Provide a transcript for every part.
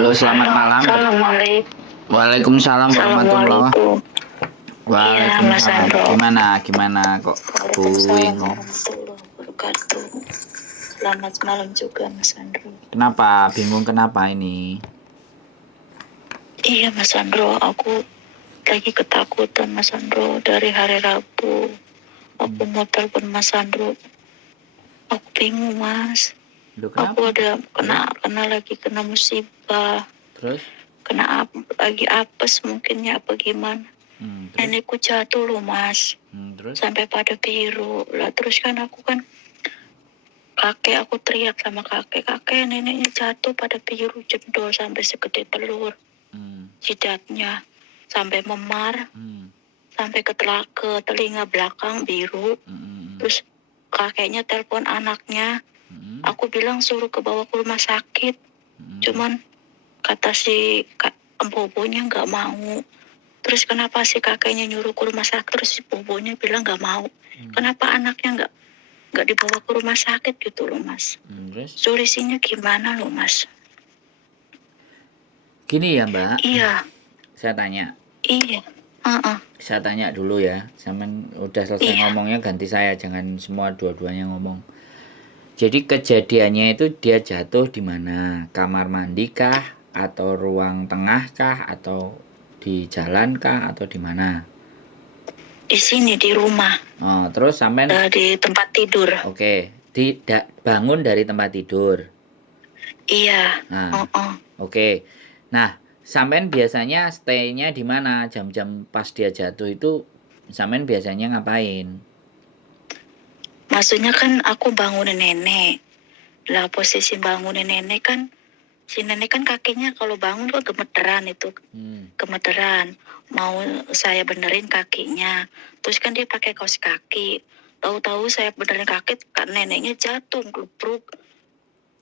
Halo, selamat malam. Assalamualaikum. Waalaikumsalam warahmatullahi. Iya, Mas Waalaikumsalam. Andro. Gimana kok Waalaikumsalam bingung? warahmatullahi wabarakatuh. Selamat malam juga, Mas Andro. Kenapa? Bingung kenapa ini? Iya, Mas Andro. Aku lagi ketakutan, Mas Andro. Dari hari Rabu. Aku mau telepon Mas Andro. Aku bingung, Mas. Loh, Aku kenapa? kena lagi kena musibah. Terus? Lagi apes mungkin ya, apa gimana. Terus? Nenekku jatuh loh, Mas. Terus? Sampai pada biru lah. Terus kan aku aku teriak sama kakek neneknya jatuh pada biru jendol sampai segede telur. Jidatnya sampai memar, sampai ke telinga belakang biru. Terus kakeknya telepon anaknya. Aku bilang suruh bawa ke rumah sakit. Cuman kata si bobonya nggak mau. Terus kenapa si kakeknya nyuruh ke rumah sakit, terus si bobonya bilang nggak mau. Kenapa anaknya nggak dibawa ke rumah sakit gitu loh, Mas. Solusinya gimana loh, Mas? Gini ya, Mbak. Iya. Saya tanya. Iya. Saya tanya dulu ya. Sampean udah selesai ngomongnya ganti saya, jangan semua dua-duanya ngomong. Jadi kejadiannya itu dia jatuh di mana? Kamar mandi kah? Atau ruang tengah kah? Atau di jalan kah? Atau di mana? Di sini, di rumah. Oh, terus sampean di tempat tidur. Oke, bangun dari tempat tidur. Iya. Nah, oke. Nah, sampean biasanya stay-nya di mana? Jam-jam pas dia jatuh itu sampean biasanya ngapain? Maksudnya kan aku bangunin nenek. Lah posisi bangunin nenek kan, si nenek kan kakinya kalau bangun tuh gemeteran itu. Gemeteran. Mau saya benerin kakinya. Terus kan dia pakai kaos kaki. Tahu-tahu saya benerin kaki, kan neneknya jatuh, gelubruk.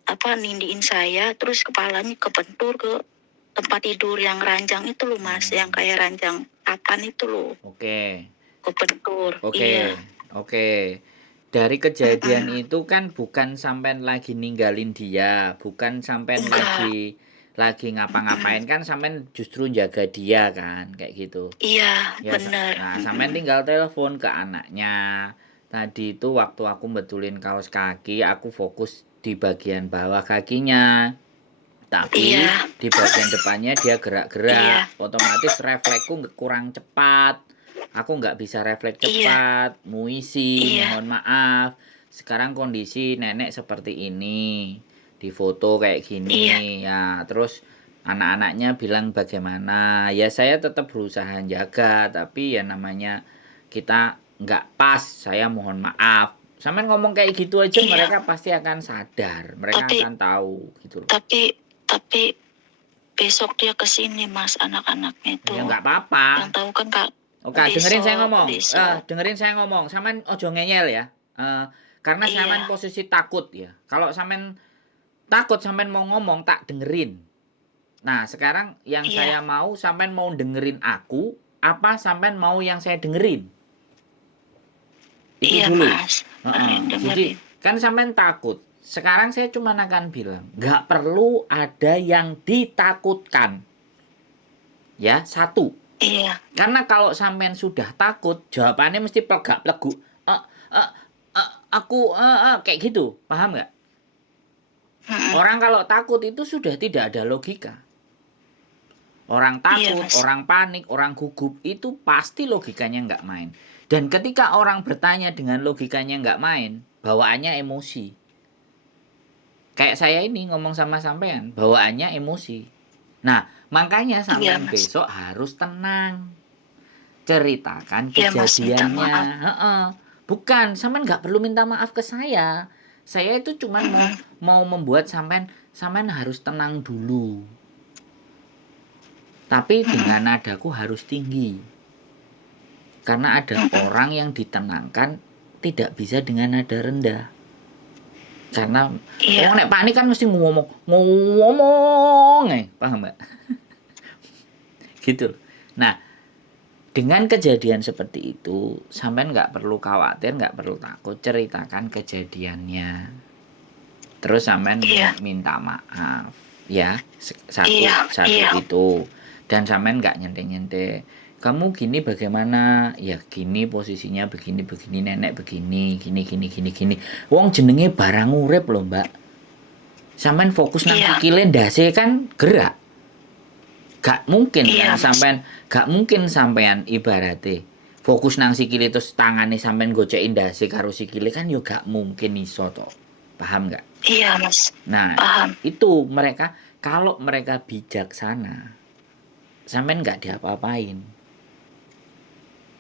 Nindiin saya, terus kepalanya kebentur ke tempat tidur yang ranjang itu loh, Mas. Yang kayak ranjang papan itu loh. Oke. Kebentur. Oke. Iya. Oke. Dari kejadian itu kan bukan sampean lagi ninggalin dia, bukan sampean lagi ngapa-ngapain, kan sampean justru jaga dia kan, kayak gitu. Iya, Ya, bener. nah sampean tinggal telepon ke anaknya. Tadi itu waktu aku betulin kaos kaki, aku fokus di bagian bawah kakinya. Tapi di bagian depannya dia gerak-gerak, otomatis refleksku kurang cepat. Aku nggak bisa refleks cepat, muisi, mohon maaf. Sekarang kondisi nenek seperti ini, di foto kayak gini, ya. Terus anak-anaknya bilang bagaimana, ya saya tetap berusaha jaga, tapi ya namanya kita nggak pas, saya mohon maaf. Sampai ngomong kayak gitu aja, mereka pasti akan sadar, mereka akan tahu gitu. Tapi besok dia kesini, Mas, anak-anaknya itu. Ya nggak apa-apa. Yang tahu kan Kak. Oke, dengerin saya ngomong. Saman ojo ngeyel ya. Karena saman posisi takut ya. Kalau saman takut, saman mau ngomong tak dengerin. Nah, sekarang yang saya mau, saman mau dengerin aku, apa saman mau yang saya dengerin? Itu dulu. Mas. Jadi kan saman takut. Sekarang saya cuma akan bilang, nggak perlu ada yang ditakutkan. Ya, satu. Iya. Karena kalau sampean sudah takut, jawabannya mesti plegak-plegu. Kayak gitu, paham nggak? Orang kalau takut itu sudah tidak ada logika. Orang takut, orang panik, orang gugup itu pasti logikanya nggak main. Dan ketika orang bertanya dengan logikanya nggak main, bawaannya emosi. Kayak saya ini ngomong sama sampean, bawaannya emosi. Nah, makanya sampean besok harus tenang. Ceritakan kejadiannya. Bukan, sampean nggak perlu minta maaf ke saya. Saya itu cuma mau membuat sampean harus tenang dulu. Tapi dengan nadaku harus tinggi. Karena ada orang yang ditenangkan tidak bisa dengan nada rendah. Karena orang nek panik kan mesti ngomong, paham Mbak? Gitu. Nah, dengan kejadian seperti itu, sampean nggak perlu khawatir, nggak perlu takut, ceritakan kejadiannya. Terus sampean minta maaf. ya, satu itu. Dan sampean nggak nyente-nyente. Kamu gini bagaimana? Ya gini posisinya begini nenek begini, gini. Wong jenenge barang urip lho, Mbak. Sampean fokus nang sikile ndase kan gerak. Gak mungkin kan gak mungkin sampean ibarate fokus nang sikile terus tangane sampean goceki ndase karo sikile kan yo gak mungkin iso to. Paham gak? Iya, Mas. Nah, paham. Itu mereka kalau mereka bijaksana sampean gak diapa-apain.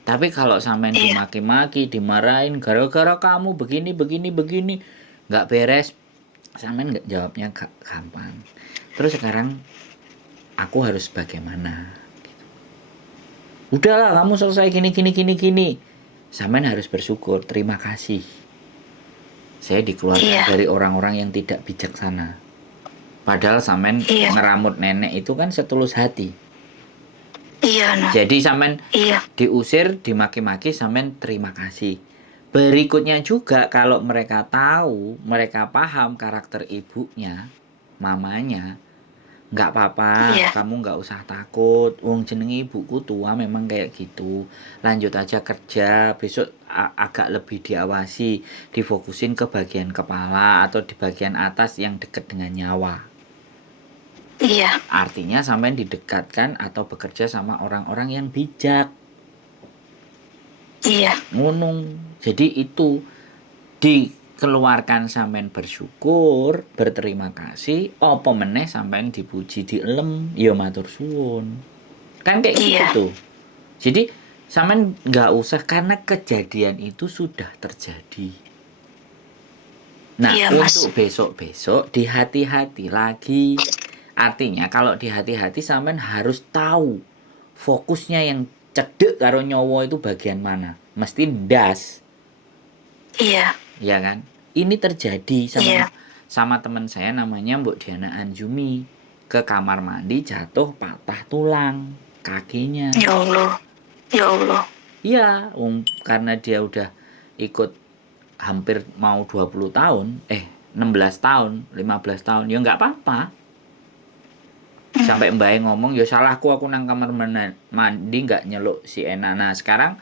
Tapi kalau sampean dimaki-maki, dimarahin gara-gara kamu begini gak beres, sampean nggak jawabnya gampang. Terus sekarang aku harus bagaimana? Udahlah kamu selesai gini. Sampean harus bersyukur, terima kasih. Saya dikeluarkan dari orang-orang yang tidak bijaksana. Padahal sampean ngeramut nenek itu kan setulus hati. Iya. Nah. Jadi sampean diusir, dimaki-maki, sampean terima kasih. Berikutnya juga kalau mereka tahu, mereka paham karakter ibunya, mamanya, nggak apa-apa, kamu nggak usah takut. Wong jenenge ibuku tua memang kayak gitu. Lanjut aja kerja, besok agak lebih diawasi, difokusin ke bagian kepala atau di bagian atas yang dekat dengan nyawa. Iya. Artinya sampean didekatkan atau bekerja sama orang-orang yang bijak. Iya. Ngunung. Jadi itu dikeluarkan sampean bersyukur, berterima kasih, apa meneh sampean dipuji dielem, ya matur suwun. Kan kayak gitu. Jadi sampean nggak usah karena kejadian itu sudah terjadi. Nah, untuk besok-besok dihati-hati lagi. Artinya kalau dihati-hati sampean harus tahu fokusnya yang cedek karo nyawa itu bagian mana. Mesti ndas. Iya. Iya kan? Ini terjadi sama teman saya namanya Mbok Diana Anjumi. Ke kamar mandi jatuh patah tulang kakinya. Ya Allah. Iya, karena dia udah ikut hampir mau 20 tahun, 16 tahun, 15 tahun, ya nggak apa-apa. Sampai mbaknya ngomong, ya salahku aku nang kamar mandi nggak nyeluk si Ena. Nah sekarang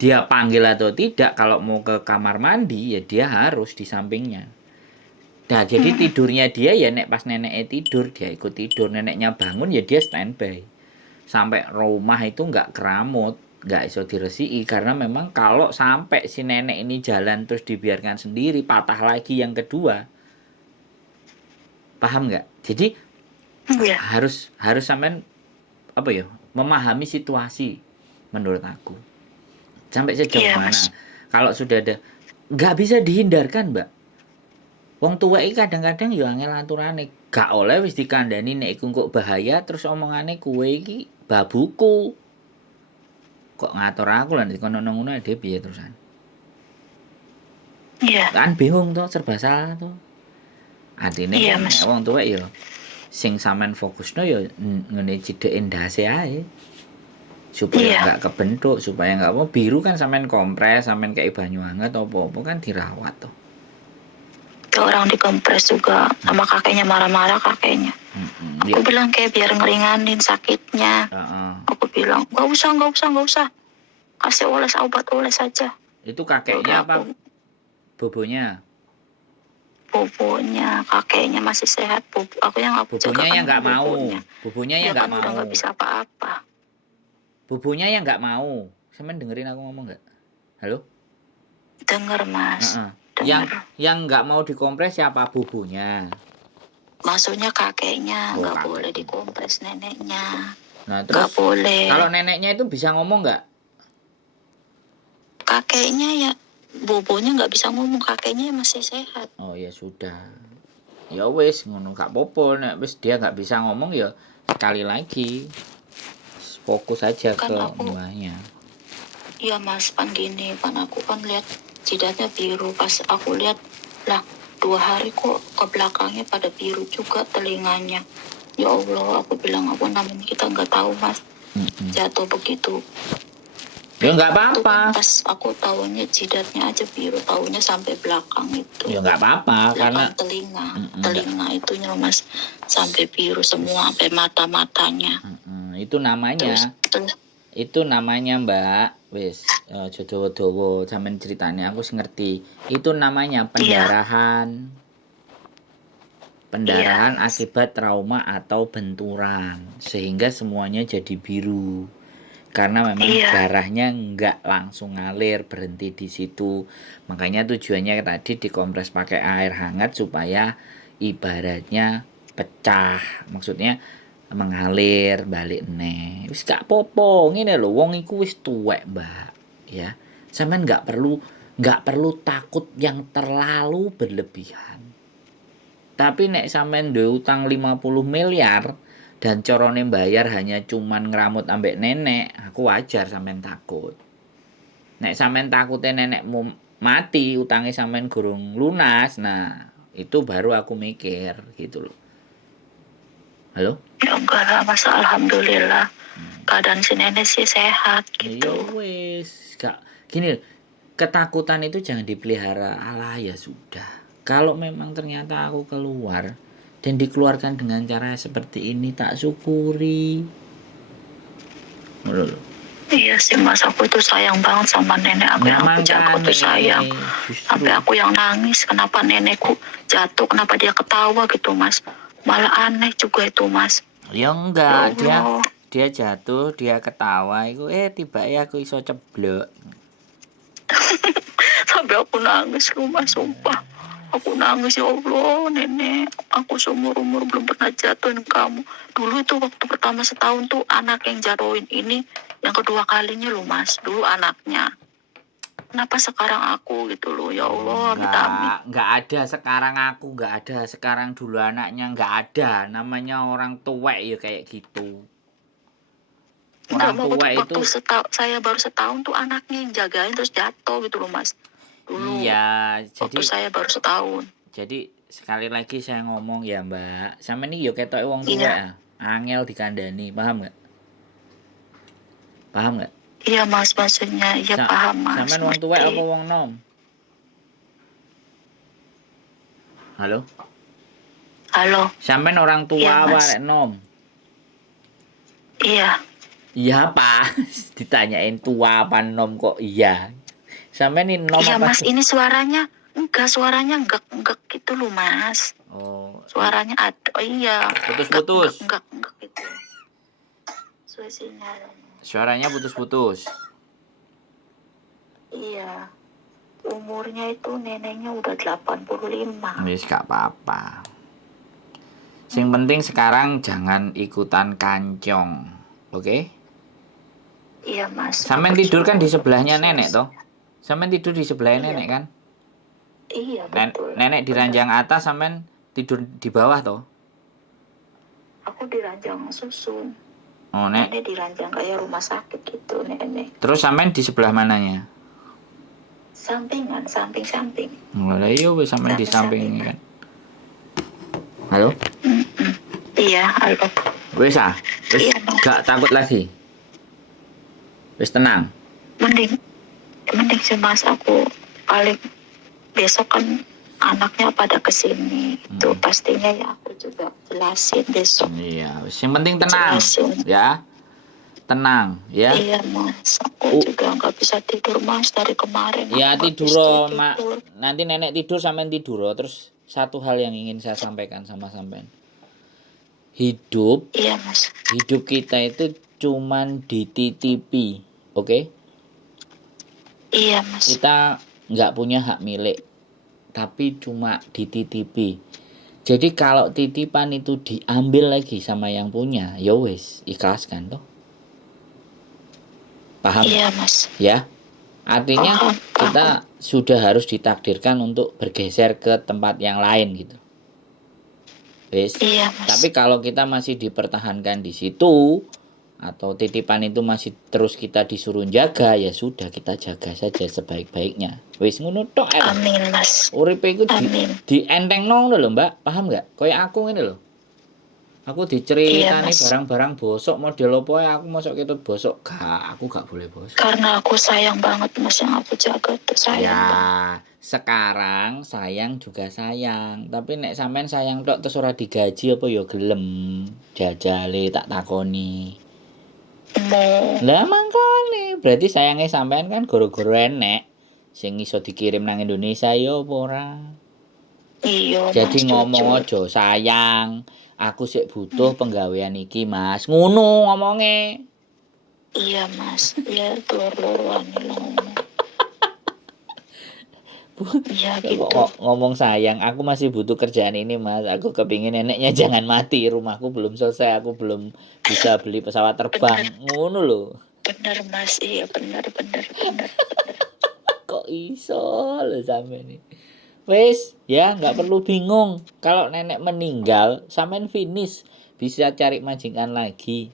dia panggil atau tidak, kalau mau ke kamar mandi ya dia harus di sampingnya. Nah jadi tidurnya dia ya pas neneknya tidur dia ikut tidur, neneknya bangun ya dia standby. Sampai rumah itu nggak keramut, nggak iso diresiki karena memang kalau sampai si nenek ini jalan terus dibiarkan sendiri patah lagi yang kedua. Paham nggak? Jadi harus sampean memahami situasi menurut aku. Sampai sejauh mana? Kalau sudah ada, nggak bisa dihindarkan, Mbak. Wong tua iki kadang-kadang ya angel aturane, gak oleh wis dikandani nek iku kok bahaya terus omongane kowe iki babuku. Kok ngatur aku lan kono ngono dhewe piye terusan? Iya. Kan bingung to, serba salah to. Artine wong tua ya sing sampean fokusno ya ngene cidheke ndase ae. Supaya nggak kebentuk, supaya nggak apa biru kan sampean kompres, sampean kayak banyu hangat apa-apa kan dirawat tuh. Orang dikompres juga sama kakeknya marah-marah kakeknya. Aku bilang kayak biar ngeringanin sakitnya. Aku bilang nggak usah, kasih obat oles saja. Itu kakeknya apa? Bobonya? Bobonya, kakeknya masih sehat. Aku yang nggak bobonya yang nggak mau. Bobonya yang nggak mau. Udah nggak bisa apa-apa. Bobonya yang nggak mau. Sampean dengerin aku ngomong nggak? Halo? Dengar Mas. Yang nggak mau dikompres siapa? Bobonya. Maksudnya kakeknya nggak boleh dikompres neneknya. Nah terus nggak boleh. Kalau neneknya itu bisa ngomong nggak? Kakeknya ya, bobonya nggak bisa ngomong, kakeknya masih sehat. Oh ya sudah. Ya wis ngono gak apa-apa nek wis dia nggak bisa ngomong ya sekali lagi. Fokus aja kan ke mbahnya. Iya Mas, kan gini, kan aku kan lihat jidatnya biru. Pas aku lihat lah 2 hari kok ke belakangnya pada biru juga telinganya. Ya Allah, aku bilang apa namanya kita nggak tahu Mas. Jatuh begitu Ya nggak Itu kan apa-apa. pas aku tahunya jidatnya aja biru, tahunya sampai belakang itu. Ya nggak apa-apa karena telinga itunya Mas sampai biru semua sampai mata-matanya. Itu namanya Terus itu namanya Mbak wis jodoh-dowo sampean ceritanya aku sih ngerti. Itu namanya pendarahan. Pendarahan akibat trauma atau benturan sehingga semuanya jadi biru. Karena memang darahnya nggak langsung ngalir, berhenti di situ. Makanya tujuannya tadi dikompres pakai air hangat supaya ibaratnya pecah. Maksudnya mengalir balik neh. Wis gak popo, ngene lho wong iku wis tuwek, Mbak. Ya. Sampeyan nggak perlu takut yang terlalu berlebihan. Tapi nek sampeyan duwe utang 50 miliar dan corone bayar hanya cuman ngeramut ambek nenek, aku wajar sampean takut. Nek sampean takutnya nenekmu mati, utangnya sampean gurung lunas, nah itu baru aku mikir gitu loh. Halo? Ya enggak lah Mas, alhamdulillah. Keadaan si nenek sih sehat gitu. Ya wis, gak gini, ketakutan itu jangan dipelihara. Alah ya sudah. Kalau memang ternyata aku keluar dan dikeluarkan dengan cara seperti ini, tak syukuri. Loh. Iya sih Mas, aku itu sayang banget sama nenek aku yang aku jaga tuh sayang. Sampai aku yang nangis, kenapa nenekku jatuh, kenapa dia ketawa gitu Mas. Malah aneh juga itu Mas. Ya enggak, dia jatuh, dia ketawa, itu tiba aku iso ceblok. Sampai aku nangis Mas, sumpah. Aku nangis, ya Allah nenek, aku seumur umur belum pernah jatuhin kamu. Dulu itu waktu pertama setahun tuh anak yang jatuhin ini, yang kedua kalinya loh Mas, dulu anaknya. Kenapa sekarang aku gitu loh, ya Allah. Enggak ada sekarang aku, enggak ada sekarang dulu anaknya, enggak ada. Namanya orang tuwek ya kayak gitu. Orang tua itu saya baru setahun tuh anaknya yang jagain terus jatuh gitu loh Mas. Dulu. Iya, waktu saya baru setahun. Jadi sekali lagi saya ngomong ya Mbak, sama nih yo ketoke wong tuwek ya. Angel dikandani, paham nggak? Paham nggak? Iya Mas, maksudnya iya paham Mas. Sampean wong tuwek apa wong nom? Halo? Halo. Sampean orang tua apa rek nom? Iya. Iya Pak, ditanyain tua apa nom kok iya. Sampean ini nom iya, apa? Iya Mas, ini suaranya enggak gitu loh Mas. Oh. Suaranya iya. Putus-putus. Enggak gitu. Suaranya putus-putus. Iya. Umurnya itu neneknya udah 85. Wis gak apa-apa. Sing penting sekarang jangan ikutan kancong. Oke? Iya Mas. Sampean tidur kan di sebelahnya nenek toh? Sampean tidur di sebelahnya nenek kan? Iya betul. Nenek di ranjang atas, sampean tidur di bawah toh? Aku di ranjang susun. Oh, nenek di ranjang kayak rumah sakit gitu nenek. Terus sampean di sebelah mananya? Sampingan, samping. Lah iya wis sampean di samping kan. Halo? Iya, halo. Wis gak takut lagi. Wis tenang. Mending sih Mas, aku paling besok kan anaknya pada kesini itu pastinya ya aku juga jelasin besok. Iya, yang penting tenang ya, tenang ya. Iya Mas, aku juga nggak bisa tidur Mas dari kemarin. Ya tidur mak, nanti nenek tidur sampean tidur. Terus satu hal yang ingin saya sampaikan sama sampean, hidup, iya Mas, hidup kita itu cuman dititipi, oke? Iya Mas. Kita nggak punya hak milik, tapi cuma dititipi. Jadi kalau titipan itu diambil lagi sama yang punya, ya wis, ikhlaskan toh. Paham? Iya Mas. Ya. Artinya kita sudah harus ditakdirkan untuk bergeser ke tempat yang lain gitu. Wis. Iya Mas. Tapi kalau kita masih dipertahankan di situ atau titipan itu masih terus kita disuruh jaga, ya sudah kita jaga saja sebaik-baiknya. Wis ngono tok ae. Amin Mas. Uripe iku di entengno ngono lho Mbak, paham enggak? Kayak aku ngene lho. Aku Iya, diceritani Mas. barang-barang bosok model apa ya, aku mosok ketut bosok. Gak, aku gak boleh bosok. Karena aku sayang banget, Mas, yang aku jaga tuh sayang Ya, banget. sekarang sayang juga sayang. Tapi nek sampean sayang tok terus ora digaji apa ya gelem. Jajale tak takoni. Mau. Lah mangkane, berarti sayange sampean kan gara-gara enek sing iso dikirim nang Indonesia ya apa ora? Iya, Jadi Mas, ngomong jujur. aja, sayang, aku sik butuh penggawean iki, Mas. Ngono ngomonge. Iya, Mas. Iya, lor-loran lo ngomong. Iya gitu. Ngomong sayang, aku masih butuh kerjaan ini, Mas. Aku kepingin neneknya jangan mati. Rumahku belum selesai, aku belum bisa beli pesawat terbang. Bener, Ngono lho. bener, Mas. Iya, bener. Kok iso lho sampean iki. Wis, ya nggak perlu bingung. Kalau nenek meninggal, sampean finish. Bisa cari majikan lagi.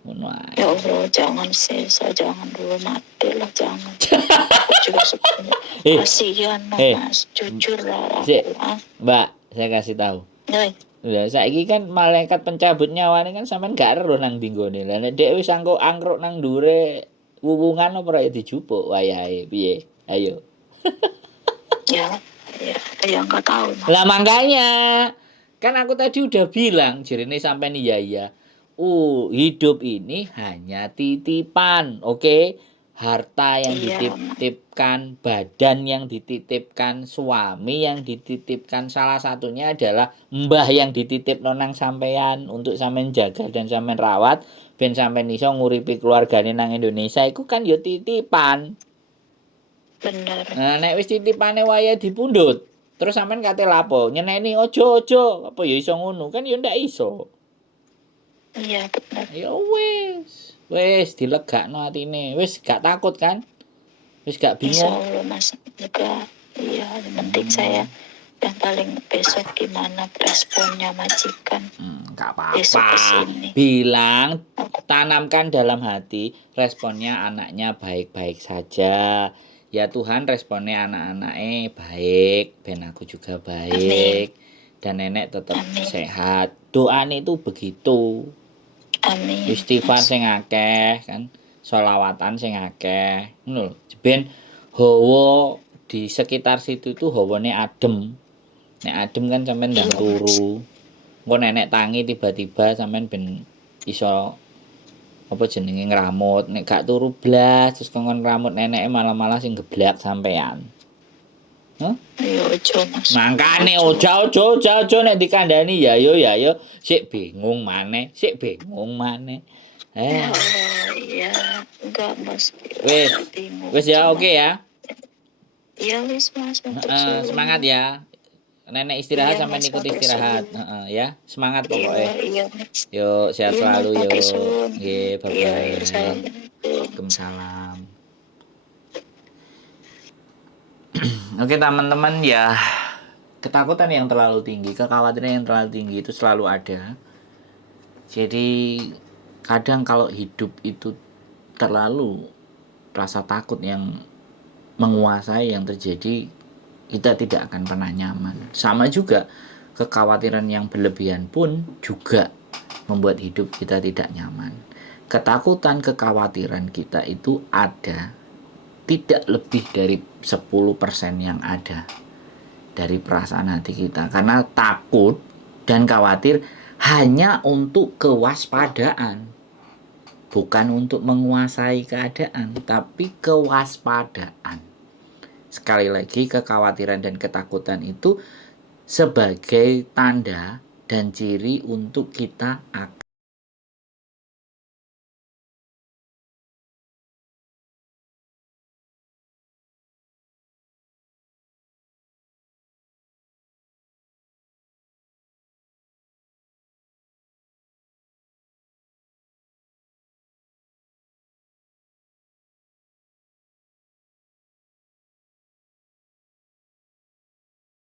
Ngono ae. Ya Allah, jangan sesa, jangan dulu mati lah, jangan. Aku juga sebenarnya kasihan loh, Mas. Jujur lah Sik, aku. Mbak, saya kasih tahu. Nih, Lah saiki kan malaikat pencabut nyawane kan sampean gak eruh nang dinggone. Lah nek dhek wis angkruk nang ndure wuwungan apa ora dijupuk wayahe piye? Ayo. ya, ya nggak tahu, Mas. Lah makanya kan aku tadi udah bilang jerene sampean iya. Hidup ini hanya titipan, oke? Harta yang Iya, dititipkan, badan yang dititipkan, suami yang dititipkan, salah satunya adalah mbah yang dititip nonang sampean untuk sampean jaga dan sampean rawat ben sampean iso nguripi keluargane nang Indonesia iku kan ya titipan. bener. Nah, nek wis titipane wayahe dipundhut, terus sampean kate lapo? Nyeneni ojo, apa ya iso ngono? Kan ya ndak iso. Iya, bener. Ya wis dilegakno atine. Wis gak takut kan? Wis gak Insya bingung. Allah, Mas. Juga, iya, yang penting saya yang paling besok gimana responnya majikan. Gak Besok apa-apa. kesini. Bilang, tanamkan dalam hati, responnya anaknya baik-baik saja. Ya Tuhan, responnya anak-anaknya baik, ben aku juga baik. Amin. Dan nenek tetap Amin. sehat. Doanya itu begitu. Amin. Istighfar Mas. sing akeh kan, sholawatan sing akeh. Ngono lho. Ben hawa di sekitar situ itu hawane adem. Nek adem kan sampean ndang turu. Engko nenek tangi tiba-tiba sampean ben iso apa jenenge ngramut. Nek gak turu blas terus kongkon ngramut neneke malah sing geblak sampean. Hah? Ayo ojo, Mas. Mangkane ojo nek dikandani ya yo sik bingung maneh. Iya, enggak, Mas. Wis ya oke ya. Iya, wis, Mas. Semangat ya. Nenek istirahat Iya, sampean Mas, ikut matur istirahat. suwun. Ya. Semangat pokoknya. Iya, Mas. Yuk, sehat Iya, selalu Mas, yuk. matur suwun. Nggih, Iya, bye-bye. saya. Waalaikumsalam. Oke, teman-teman ya. Ketakutan yang terlalu tinggi, kekhawatiran yang terlalu tinggi itu selalu ada. Jadi kadang kalau hidup itu terlalu rasa takut yang menguasai yang terjadi, kita tidak akan pernah nyaman. Sama juga kekhawatiran yang berlebihan pun juga membuat hidup kita tidak nyaman. Ketakutan, kekhawatiran kita itu ada tidak lebih dari 10% yang ada dari perasaan hati kita. Karena takut dan khawatir hanya untuk kewaspadaan. Bukan untuk menguasai keadaan, tapi kewaspadaan. Sekali lagi, kekhawatiran dan ketakutan itu sebagai tanda dan ciri untuk kita akan